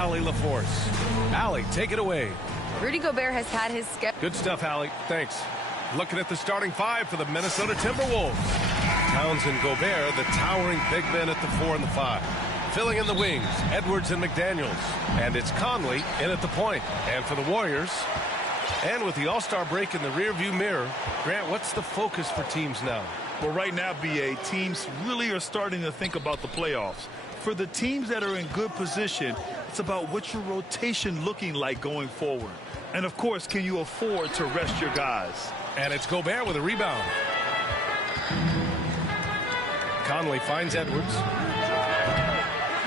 Allie LaForce. Allie, take it away. Rudy Gobert has had his Good stuff, Allie. Thanks. Looking at the starting five for the Minnesota Timberwolves. Towns and Gobert, the towering big men at the 4 and the 5. Filling in the wings, Edwards and McDaniels. And it's Conley in at the point. And for the Warriors, and with the All-Star break in the rearview mirror, Grant, what's the focus for teams now? Well, right now, BA, teams really are starting to think about the playoffs. For the teams that are in good position, it's about what's your rotation looking like going forward. And, of course, can you afford to rest your guys? And it's Gobert with a rebound. Conley finds Edwards.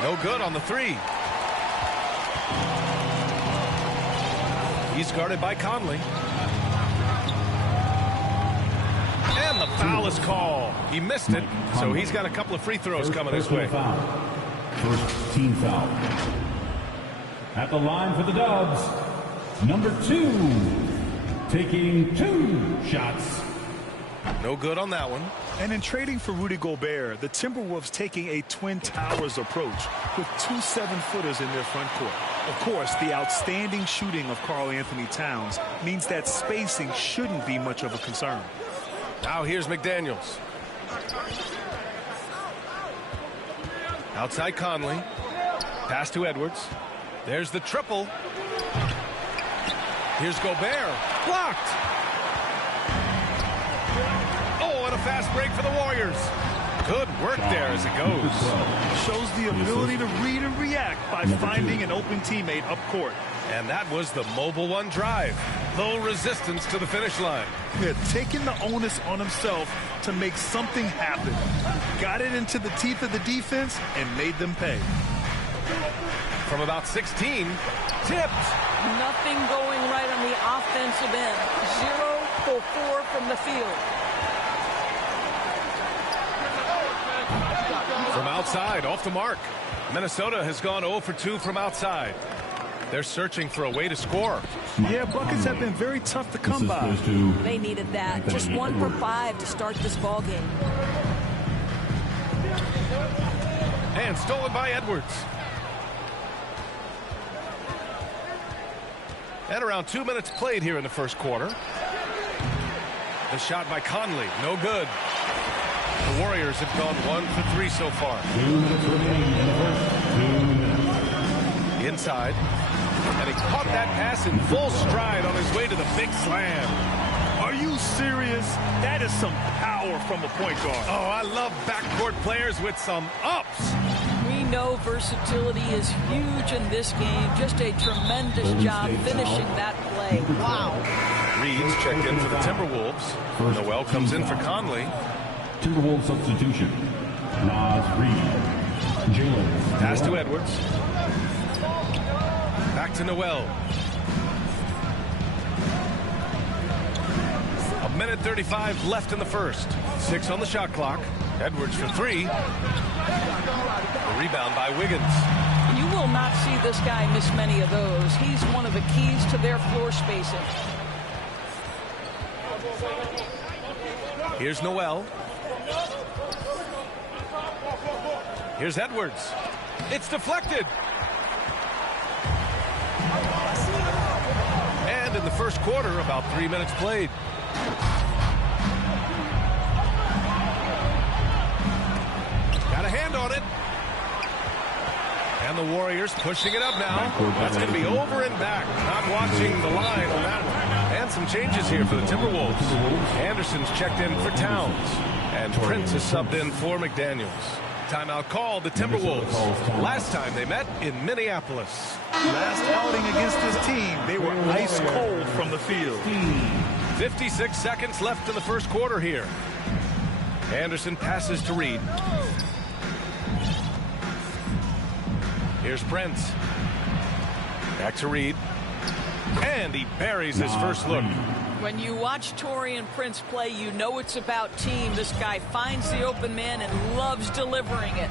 No good on the 3. He's guarded by Conley. And the foul is called. He missed it, so he's got a couple of free throws coming his way. First team foul. At the line for the Dubs, number 2, taking 2 shots. No good on that one. And in trading for Rudy Gobert, the Timberwolves taking a Twin Towers approach with 2 7-footers in their front court. Of course, the outstanding shooting of Karl Anthony Towns means that spacing shouldn't be much of a concern. Now here's McDaniels. Outside Conley. Pass to Edwards. There's the triple. Here's Gobert. Blocked. Oh, and a fast break for the Warriors. Good work there as it goes. Shows the ability to read and react by finding an open teammate up court. And that was the Mobile One drive. Low resistance to the finish line. Yeah, taking the onus on himself to make something happen. Got it into the teeth of the defense and made them pay. From about 16, tipped. Nothing going right on the offensive end. 0 for 4 from the field. From outside, off the mark. Minnesota has gone 0 for 2 from outside. They're searching for a way to score. Yeah, buckets have been very tough to come by. They needed that. Just 1 for 5 to start this ball game. And stolen by Edwards. And around 2 minutes played here in the first quarter. The shot by Conley, no good. The Warriors have gone 1 for 3 so far. 2 minutes remaining in the first 2 minutes. Inside. And he caught that pass in full stride on his way to the big slam. Are you serious? That is some power from a point guard. Oh, I love backcourt players with some ups. We know versatility is huge in this game. Just a tremendous job finishing that play. Wow. Reed's checked in for the Timberwolves. Noel comes in for Conley. Timberwolves substitution. Nas Reed. Jalen. Pass to Edwards. Back to Noel. 1:35 left in the first. 6 on the shot clock. Edwards for 3. A rebound by Wiggins. You will not see this guy miss many of those. He's one of the keys to their floor spacing. Here's Noel. Here's Edwards. It's deflected. And in the first quarter, about 3 minutes played. Got a hand on it. And the Warriors pushing it up now. That's going to be over and back. Not watching the line on that one. And some changes here for the Timberwolves. Anderson's checked in for Towns. And Prince is subbed in for McDaniels. Timeout called the Timberwolves. Last time they met in Minneapolis. Last outing against this team, they were ice cold from the field. 56 seconds left in the first quarter here. Anderson passes to Reed. Here's Prince. Back to Reed. And he buries his first look. When you watch Taurean Prince play, you know it's about team. This guy finds the open man and loves delivering it.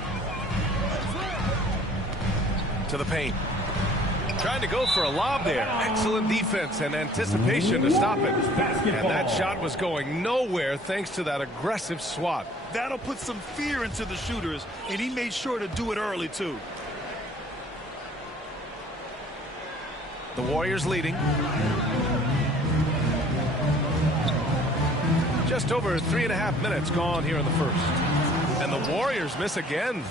To the paint. Trying to go for a lob there. Excellent defense and anticipation to stop it. And that shot was going nowhere thanks to that aggressive swat. That'll put some fear into the shooters, and he made sure to do it early, too. The Warriors leading. Just over 3.5 minutes gone here in the first. And the Warriors miss again.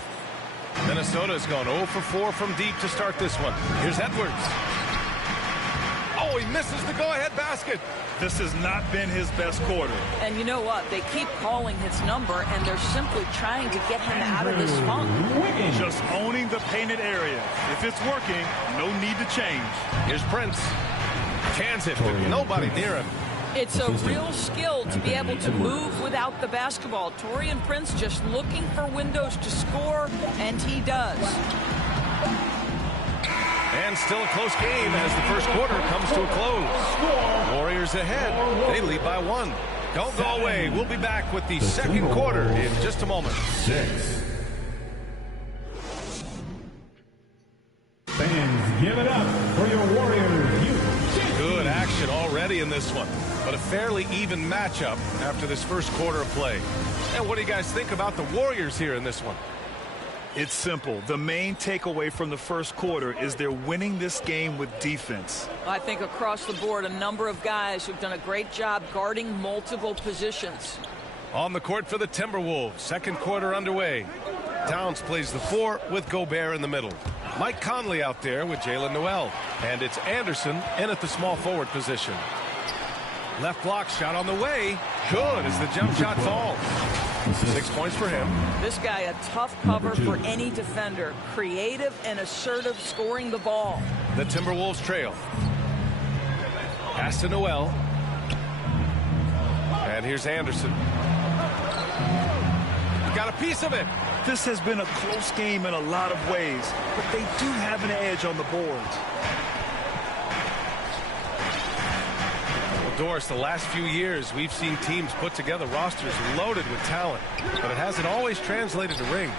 Minnesota's gone 0 for 4 from deep to start this one. Here's Edwards. Oh, he misses the go-ahead basket. This has not been his best quarter. And you know what? They keep calling his number, and they're simply trying to get him out of this funk. Just owning the painted area. If it's working, no need to change. Here's Prince. Cans it with nobody near him. It's a real skill to be able to move without the basketball. Taurean Prince just looking for windows to score, and he does. And still a close game as the first quarter comes to a close. Warriors ahead. They lead by 1. Don't go away. We'll be back with the second quarter in just a moment. 6. Fans, give it up for your Warriors. Good action already in this one, but a fairly even matchup after this first quarter of play. And what do you guys think about the Warriors here in this one? It's simple. The main takeaway from the first quarter is they're winning this game with defense. I think across the board, a number of guys who've done a great job guarding multiple positions. On the court for the Timberwolves, second quarter underway. Towns plays the 4 with Gobert in the middle. Mike Conley out there with Jalen Noel. And it's Anderson in at the small forward position. Left block shot on the way. Good as the jump shot falls. 6 points for him. This guy a tough cover for any defender. Creative and assertive scoring the ball. The Timberwolves trail. Pass to Noel. And here's Anderson. He got a piece of it. This has been a close game in a lot of ways, but they do have an edge on the boards. Well, Doris, the last few years we've seen teams put together rosters loaded with talent, but it hasn't always translated to rings.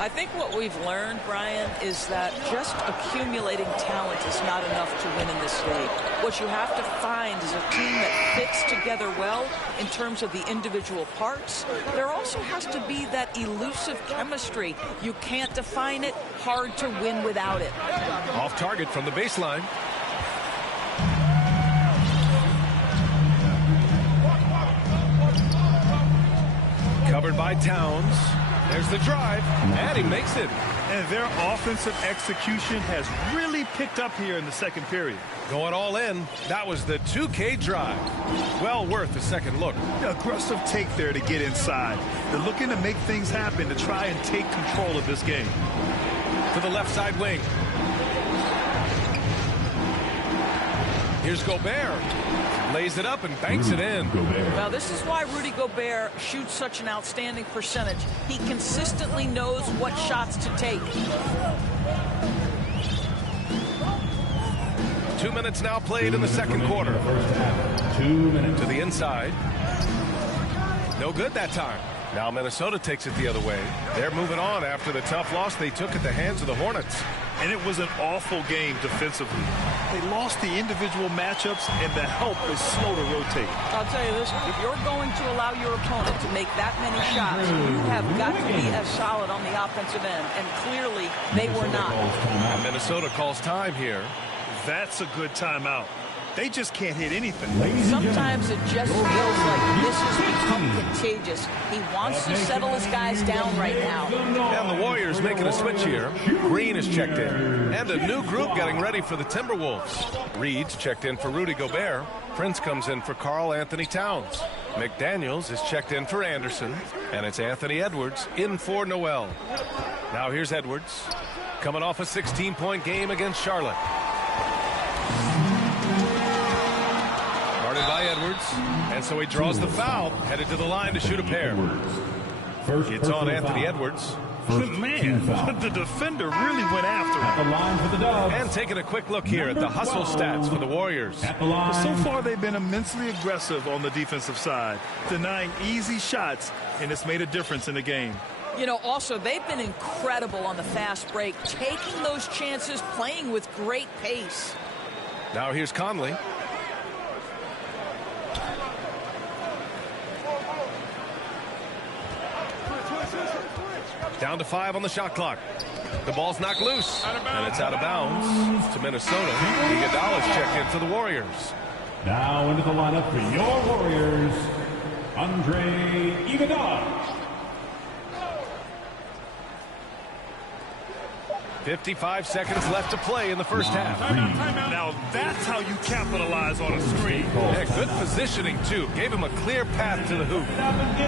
I think what we've learned, Brian, is that just accumulating talent is not enough to win in this league. What you have to find is a team that fits together well in terms of the individual parts. There also has to be that elusive chemistry. You can't define it, hard to win without it. Off target from the baseline. Covered by Towns. There's the drive, and he makes it. And their offensive execution has really picked up here in the second period. Going all in. That was the 2K drive. Well worth a second look. Aggressive take there to get inside. They're looking to make things happen to try and take control of this game. To the left side wing. Here's Gobert. Lays it up and banks it in. Well, this is why Rudy Gobert shoots such an outstanding percentage. He consistently knows what shots to take. 2 minutes now played in the second quarter. 2 minutes. To the inside. No good that time. Now Minnesota takes it the other way. They're moving on after the tough loss they took at the hands of the Hornets. And it was an awful game defensively. They lost the individual matchups, and the help was slow to rotate. I'll tell you this, if you're going to allow your opponent to make that many shots, you have got to be as solid on the offensive end, and clearly they were not. And Minnesota calls time here. That's a good timeout. They just can't hit anything. Sometimes it just feels like this has become contagious. He wants to settle his guys down right now. And the Warriors making a switch here. Green is checked in. And a new group getting ready for the Timberwolves. Reed's checked in for Rudy Gobert. Prince comes in for Karl Anthony Towns. McDaniels is checked in for Anderson. And it's Anthony Edwards in for Noel. Now here's Edwards. Coming off a 16-point game against Charlotte. By Edwards, and so he draws the foul, headed to the line to shoot a pair. It's on Anthony Edwards. Man, the defender really went after him. The line for the Dubs. And taking a quick look here at the hustle stats for the Warriors. So far, they've been immensely aggressive on the defensive side, denying easy shots, and it's made a difference in the game. You know, also, they've been incredible on the fast break, taking those chances, playing with great pace. Now here's Conley. Down to 5 on the shot clock. The ball's knocked loose, and it's out of bounds to Minnesota. Iguodala's checked in for the Warriors. Now into the lineup for your Warriors, Andre Iguodala. 55 seconds left to play in the first half. Now that's how you capitalize on a screen. Yeah, good positioning, too. Gave him a clear path to the hoop.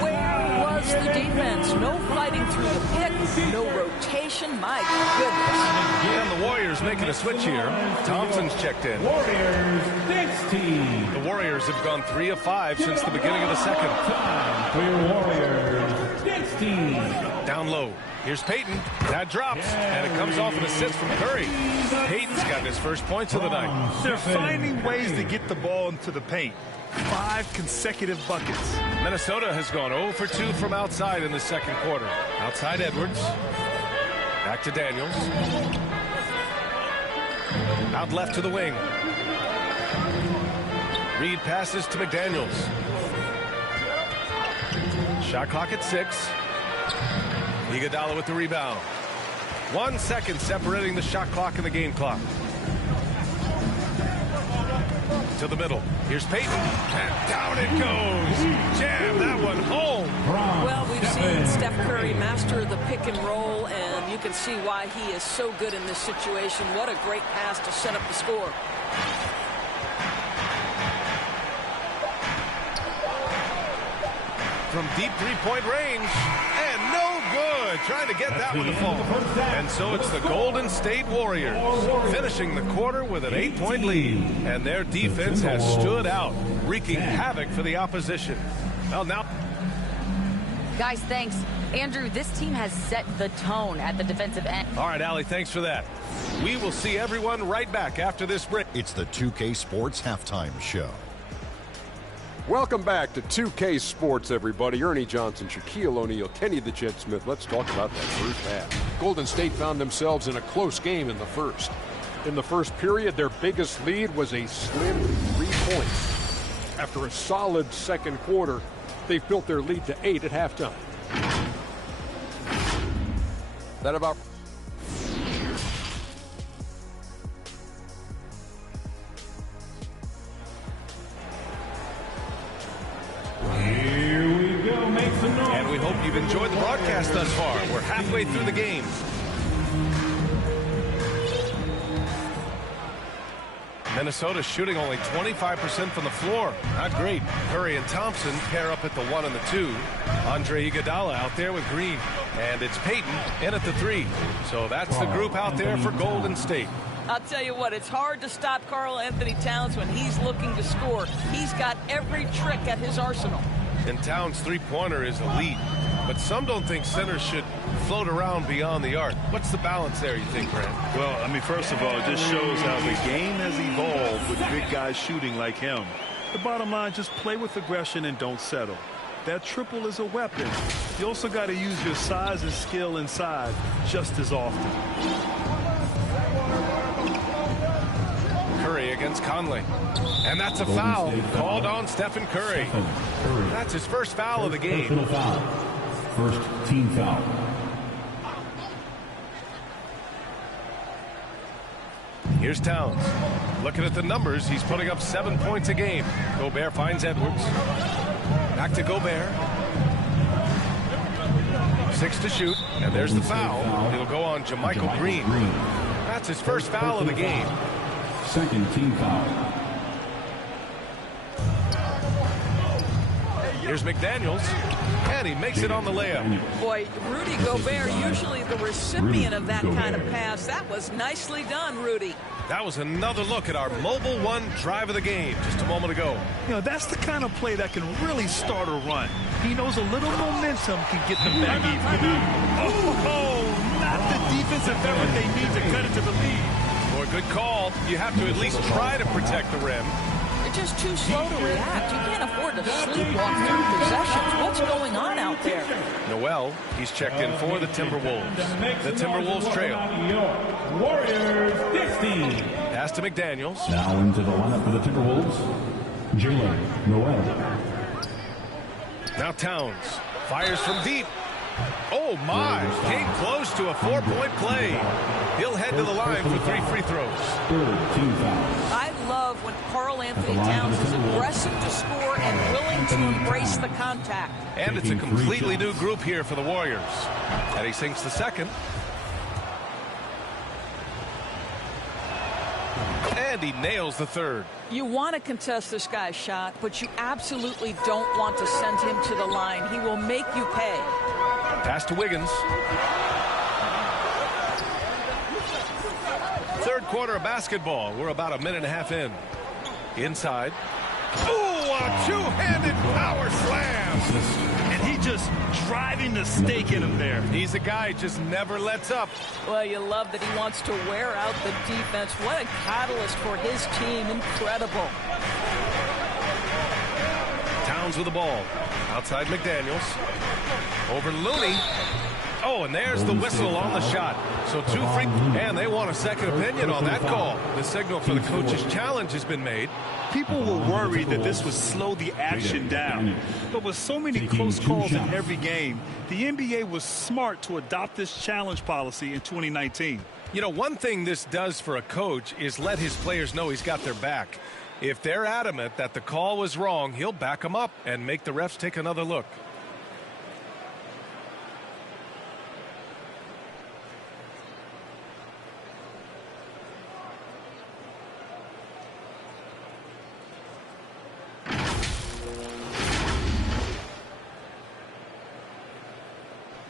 Where was the defense? No fighting through the pick, no rotation. My goodness. And the Warriors making a switch here. Thompson's checked in. Warriors 16. The Warriors have gone 3 of 5 since the beginning of the second. Time for your Warriors 16. Down low. Here's Payton. That drops, and it comes off an assist from Curry. Payton's gotten his first points of the night. They're finding ways to get the ball into the paint. 5 consecutive buckets. Minnesota has gone 0 for 2 from outside in the second quarter. Outside Edwards. Back to Daniels. Out left to the wing. Reed passes to McDaniels. Shot clock at 6. Iguodala with the rebound. 1 second separating the shot clock and the game clock. To the middle. Here's Payton. And down it goes. Jam that one home. Well, we've seen Steph Curry master the pick and roll, and you can see why he is so good in this situation. What a great pass to set up the score. From deep three-point range. And no good. Trying to get that one to fall. And so it's the Golden State Warriors finishing the quarter with an 8-point lead. And their defense has stood out, wreaking havoc for the opposition. Well, now... Guys, thanks. Andrew, this team has set the tone at the defensive end. All right, Allie, thanks for that. We will see everyone right back after this break. It's the 2K Sports Halftime Show. Welcome back to 2K Sports, everybody. Ernie Johnson, Shaquille O'Neal, Kenny the Jet Smith. Let's talk about that first half. Golden State found themselves in a close game in the first. In the first period, their biggest lead was a slim 3 points. After a solid second quarter, they've built their lead to 8 at halftime. That about... Here we go. Make some noise. And we hope you've enjoyed the broadcast thus far. We're halfway through the game. Minnesota shooting only 25% from the floor. Not great. Curry and Thompson pair up at the 1 and the 2. Andre Iguodala out there with Green. And it's Payton in at the 3. So that's the group out there for Golden State. I'll tell you what, it's hard to stop Karl Anthony Towns when he's looking to score. He's got every trick at his arsenal. And Towns' three-pointer is elite. But some don't think centers should float around beyond the arc. What's the balance there, you think, Brand? Well, I mean, first of all, it just shows how the game has evolved with big guys shooting like him. The bottom line, just play with aggression and don't settle. That triple is a weapon. You also got to use your size and skill inside just as often. Curry against Conley. And that's a foul called on Stephen Curry. That's his first foul of the game. First team foul. Here's Towns. Looking at the numbers, he's putting up 7 points a game. Gobert finds Edwards. Back to Gobert. 6 to shoot. And there's the foul. It'll go on JaMychal Green. That's his first foul of the game. Second team foul. Here's McDaniels. And he makes it on the layup. Boy, Rudy Gobert, usually the recipient of that kind of pass. That was nicely done, Rudy. That was another look at our Mobile One drive of the game just a moment ago. You know, that's the kind of play that can really start a run. He knows a little momentum can get them back even. Oh, not the defensive effort they need to cut it to the lead. Boy, good call. You have to at least try to protect the rim. You're just too slow to react. You can't afford to sleepwalk through possessions. What's going on out there? Noel, he's checked in for the Timberwolves. The Timberwolves trail. Warriors 16. Pass to McDaniels. Now into the lineup for the Timberwolves, Jalen Noel. Now Towns fires from deep. Oh, my. Came close to a 4-point play. He'll head to the line for 3 free throws. I love when Karl Anthony Towns is aggressive to score and willing to embrace the contact. And it's a completely new group here for the Warriors. And he sinks the second. And he nails the third. You want to contest this guy's shot, but you absolutely don't want to send him to the line. He will make you pay. Pass to Wiggins. Third quarter of basketball. We're about a minute and a half in. Inside. Ooh, a two-handed power slam. And he just driving the stake in him there. He's a guy who just never lets up. Well, you love that he wants to wear out the defense. What a catalyst for his team. Incredible. Towns with the ball. Outside McDaniels. Over Looney. Oh, and there's the whistle on the shot. So 2 free. And they want a second opinion on that call. The signal for the coach's challenge has been made. People were worried that this would slow the action down. But with so many close calls in every game, the NBA was smart to adopt this challenge policy in 2019. You know, one thing this does for a coach is let his players know he's got their back. If they're adamant that the call was wrong, he'll back them up and make the refs take another look.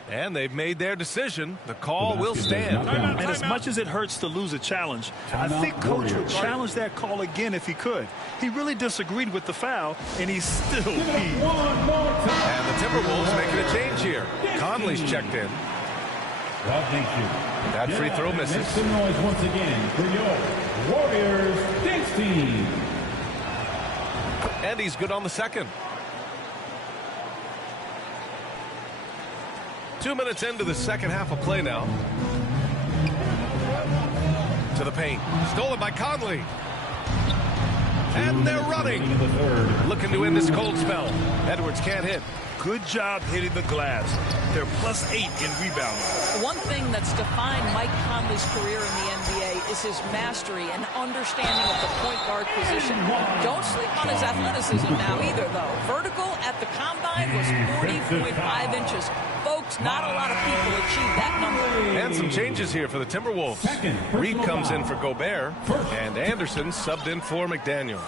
And they've made their decision. The call will stand. And as much as it hurts to lose a challenge, I think Coach would challenge that call again if he could. He really disagreed with the foul, and he's still peeved. And the Timberwolves making a change here. Conley's checked in. Well, thank you. That free throw misses. Make some noise once again for your Warriors dance team. And he's good on the second. 2 minutes into the second half of play now. To the paint. Stolen by Conley. And they're running. Looking to end this cold spell. Edwards can't hit. Good job hitting the glass. They're +8 in rebounding. One thing that's defined Mike Conley's career in the NBA is his mastery and understanding of the point guard position. Don't sleep on his athleticism now either, though. Vertical at the combine was 40.5 inches. Folks, not a lot of people achieve that number. And some changes here for the Timberwolves. Reed comes in for Gobert, and Anderson subbed in for McDaniels.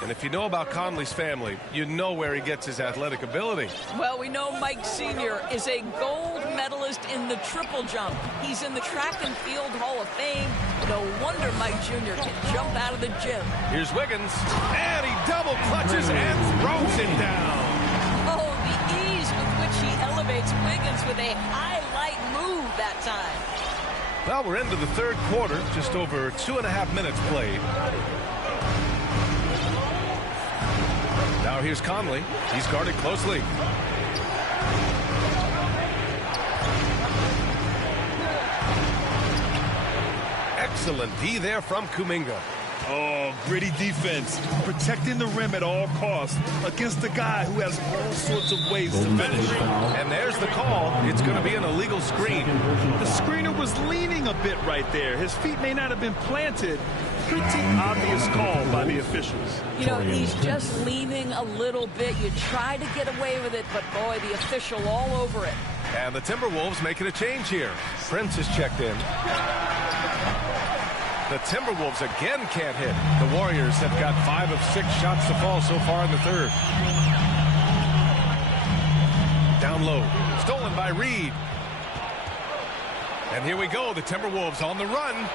And if you know about Conley's family, you know where he gets his athletic ability. Well, we know Mike Sr. is a gold medalist in the triple jump. He's in the track and field Hall of Fame. No wonder Mike Jr. can jump out of the gym. Here's Wiggins, and he double clutches and throws it down. Oh, the ease with which he elevates Wiggins with a highlight move that time. Well, we're into the third quarter, just over 2.5 minutes played. Now here's Conley. He's guarded closely. Excellent D there from Kuminga. Oh, gritty defense. Protecting the rim at all costs against a guy who has all sorts of ways to finish. And there's the call. It's going to be an illegal screen. The screener was leaning a bit right there. His feet may not have been planted. Pretty obvious call by the officials. You know, he's just leaning a little bit. You try to get away with it, but boy, the official all over it. And the Timberwolves making a change here. Prince is checked in. The Timberwolves again can't hit. The Warriors have got 5 of 6 shots to fall so far in the third. Down low. Stolen by Reed. And here we go. The Timberwolves on the run.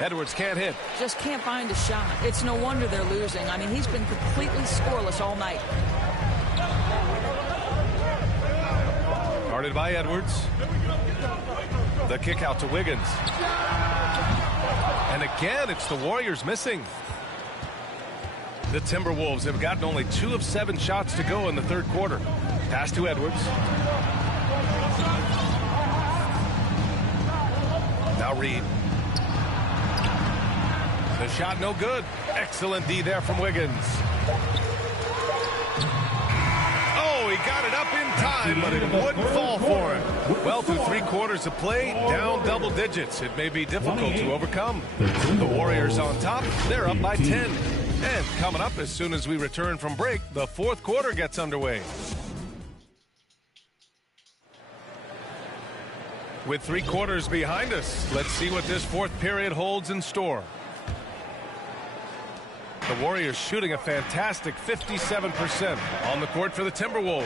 Edwards can't hit. Just can't find a shot. It's no wonder they're losing. I mean, he's been completely scoreless all night. Guarded by Edwards. The kick out to Wiggins. And again, it's the Warriors missing. The Timberwolves have gotten only 2 of 7 shots to go in the third quarter. Pass to Edwards. Now Reed. The shot no good. Excellent D there from Wiggins. Oh, he got it up in time. time, but it wouldn't fall for him. Well, through 3 quarters of play, down double digits. It may be difficult to overcome. The Warriors on top. They're up by 10. And coming up as soon as we return from break, the 4th quarter gets underway. With 3 quarters behind us, let's see what this 4th period holds in store. The Warriors shooting a fantastic 57% on the court for the Timberwolves.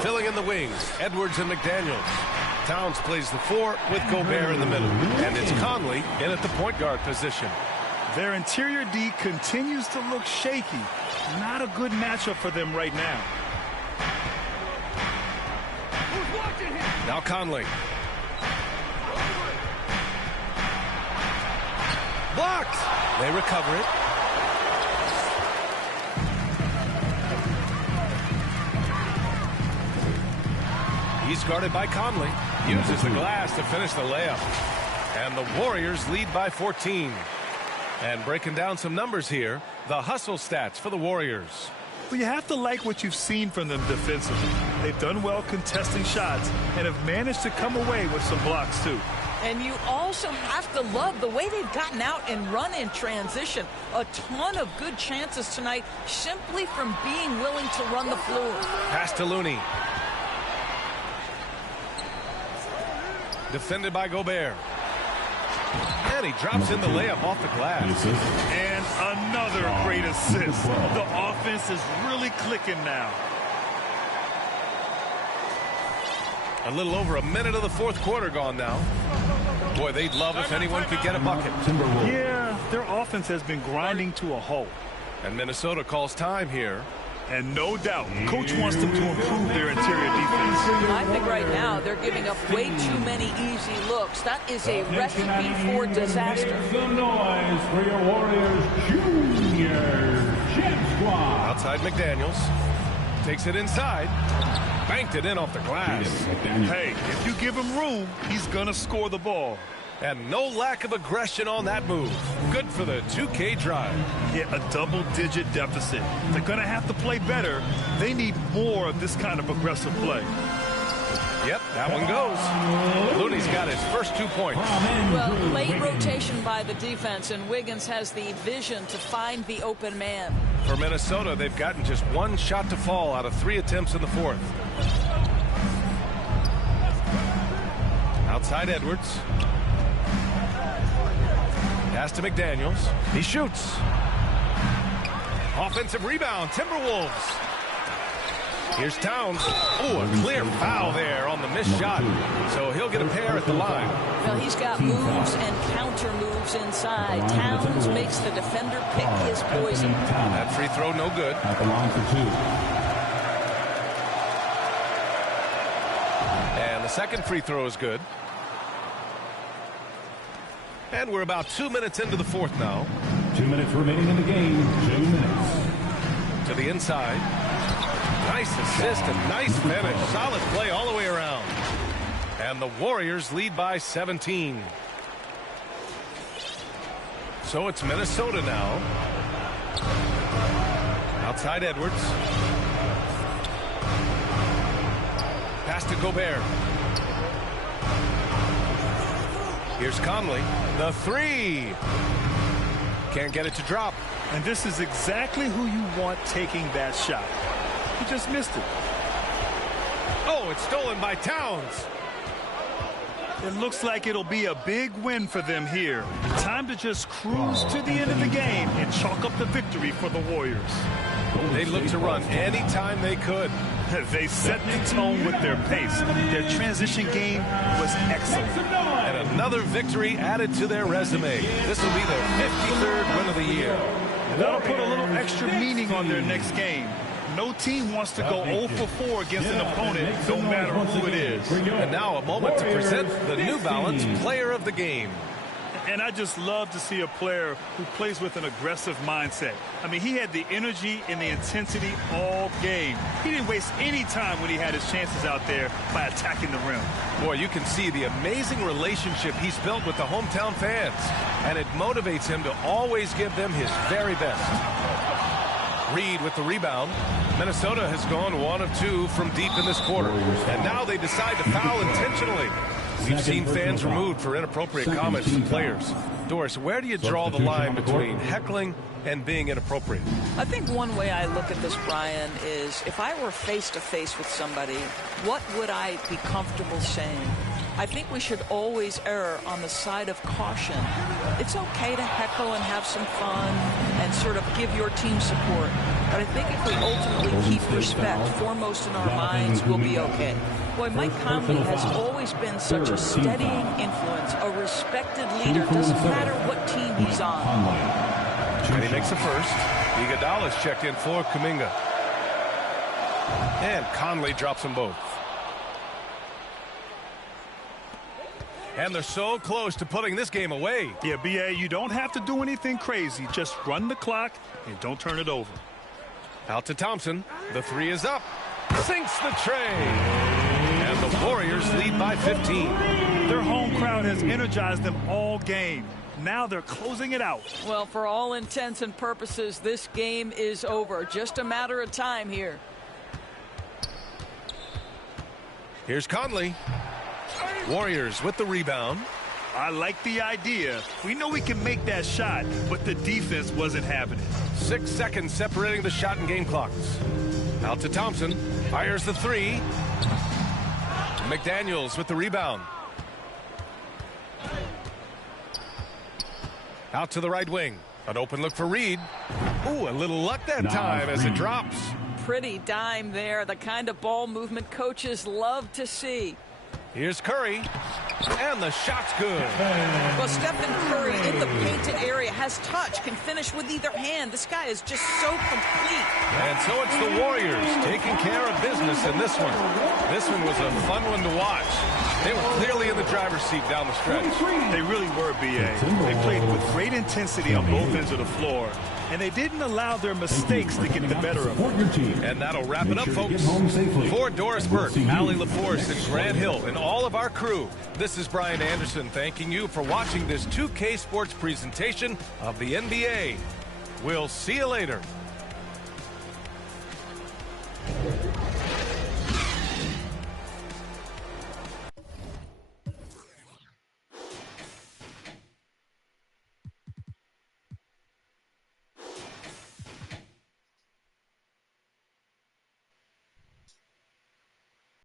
Filling in the wings, Edwards and McDaniels. Towns plays the 4 with Gobert in the middle. And it's Conley in at the point guard position. Their interior D continues to look shaky. Not a good matchup for them right now. Now Conley. Blocked. They recover it. He's guarded by Conley. Uses the glass to finish the layup. And the Warriors lead by 14. And breaking down some numbers here, the hustle stats for the Warriors. Well, you have to like what you've seen from them defensively. They've done well contesting shots and have managed to come away with some blocks, too. And you also have to love the way they've gotten out and run in transition. A ton of good chances tonight simply from being willing to run the floor. Pass to Looney. Defended by Gobert. And he drops in the layup off the glass. And another great assist. The offense is really clicking now. A little over a minute of the 4th quarter gone now. Boy, they'd love if anyone could get a bucket. Yeah, their offense has been grinding to a halt. And Minnesota calls time here. And no doubt, Coach wants them to improve their interior defense. I think right now they're giving up way too many easy looks. That is a recipe for disaster. The noise for your Warriors Junior Jet Squad. Outside McDaniels. Takes it inside. Banked it in off the glass. Hey, if you give him room, he's going to score the ball. And no lack of aggression on that move. Good for the 2K drive. Yeah, a double-digit deficit. They're going to have to play better. They need more of this kind of aggressive play. Yep, that one goes. Looney's got his first 2 points. Well, late rotation by the defense, and Wiggins has the vision to find the open man. For Minnesota, they've gotten just 1 shot to fall out of 3 attempts in the 4th. Outside Edwards. Pass to McDaniels. He shoots. Offensive rebound, Timberwolves. Here's Towns. Oh, a clear foul there on the missed shot. So he'll get a pair at the line. Well, he's got moves and counter moves inside. Towns makes the defender pick his poison. That free throw no good. At the line for 2. And the second free throw is good. And we're about 2 minutes into the 4th now. 2 minutes remaining in the game. 2 minutes. To the inside. Nice assist and nice finish. Solid play all the way around. And the Warriors lead by 17. So it's Minnesota now. Outside Edwards. Pass to Gobert. Here's Conley. The 3. Can't get it to drop. And this is exactly who you want taking that shot. He just missed it. Oh, it's stolen by Towns. It looks like it'll be a big win for them here. Time to just cruise to the end of the game and chalk up the victory for the Warriors. They looked to run anytime they could. They set the tone with their pace. Their transition game was excellent. And another victory added to their resume. This will be their 53rd win of the year. And that'll put a little extra meaning on their next game. No team wants to go 0 for 4 against an opponent, no matter who it is. And now a moment to present the New Balance Player of the Game. And I just love to see a player who plays with an aggressive mindset. I mean, he had the energy and the intensity all game. He didn't waste any time when he had his chances out there by attacking the rim. Boy, you can see the amazing relationship he's built with the hometown fans. And it motivates him to always give them his very best. Reed with the rebound. Minnesota has gone 1 of 2 from deep in this quarter. And now they decide to foul intentionally. We've seen fans removed for inappropriate comments from players. Doris, where do you draw the line between heckling and being inappropriate? I think one way I look at this, Brian, is if I were face-to-face with somebody, what would I be comfortable saying? I think we should always err on the side of caution. It's okay to heckle and have some fun and sort of give your team support. But I think if we ultimately keep respect foremost in our minds, we'll be okay. Boy, Mike Conley has always been such a steadying influence, a respected leader. Doesn't matter what team he's on. And he makes the first. Iguodala's checked in for Kuminga. And Conley drops them both. And they're so close to putting this game away. Yeah, B.A., you don't have to do anything crazy. Just run the clock and don't turn it over. Out to Thompson. The 3 is up. Sinks the tray. And the Warriors lead by 15. Their home crowd has energized them all game. Now they're closing it out. Well, for all intents and purposes, this game is over. Just a matter of time here. Here's Conley. Warriors with the rebound. I like the idea. We know we can make that shot, but the defense wasn't having it. 6 seconds separating the shot and game clocks. Out to Thompson. Fires the 3. McDaniels with the rebound. Out to the right wing. An open look for Reed. Ooh, a little luck that time as it drops. Pretty dime there. The kind of ball movement coaches love to see. Here's Curry. And the shot's good. Well, Stephen Curry in the painted area has touch, can finish with either hand. This guy is just so complete. And so it's the Warriors taking care of business in this one. This one was a fun one to watch. They were clearly in the driver's seat down the stretch. They really were, B.A. They played with great intensity on both ends of the floor, and they didn't allow their mistakes to get the better of them. And that'll wrap it up, folks. For Doris Burke, Allie LaForce, and Grant Hill, and all of our crew, this is Brian Anderson thanking you for watching this 2K Sports presentation of the NBA. We'll see you later.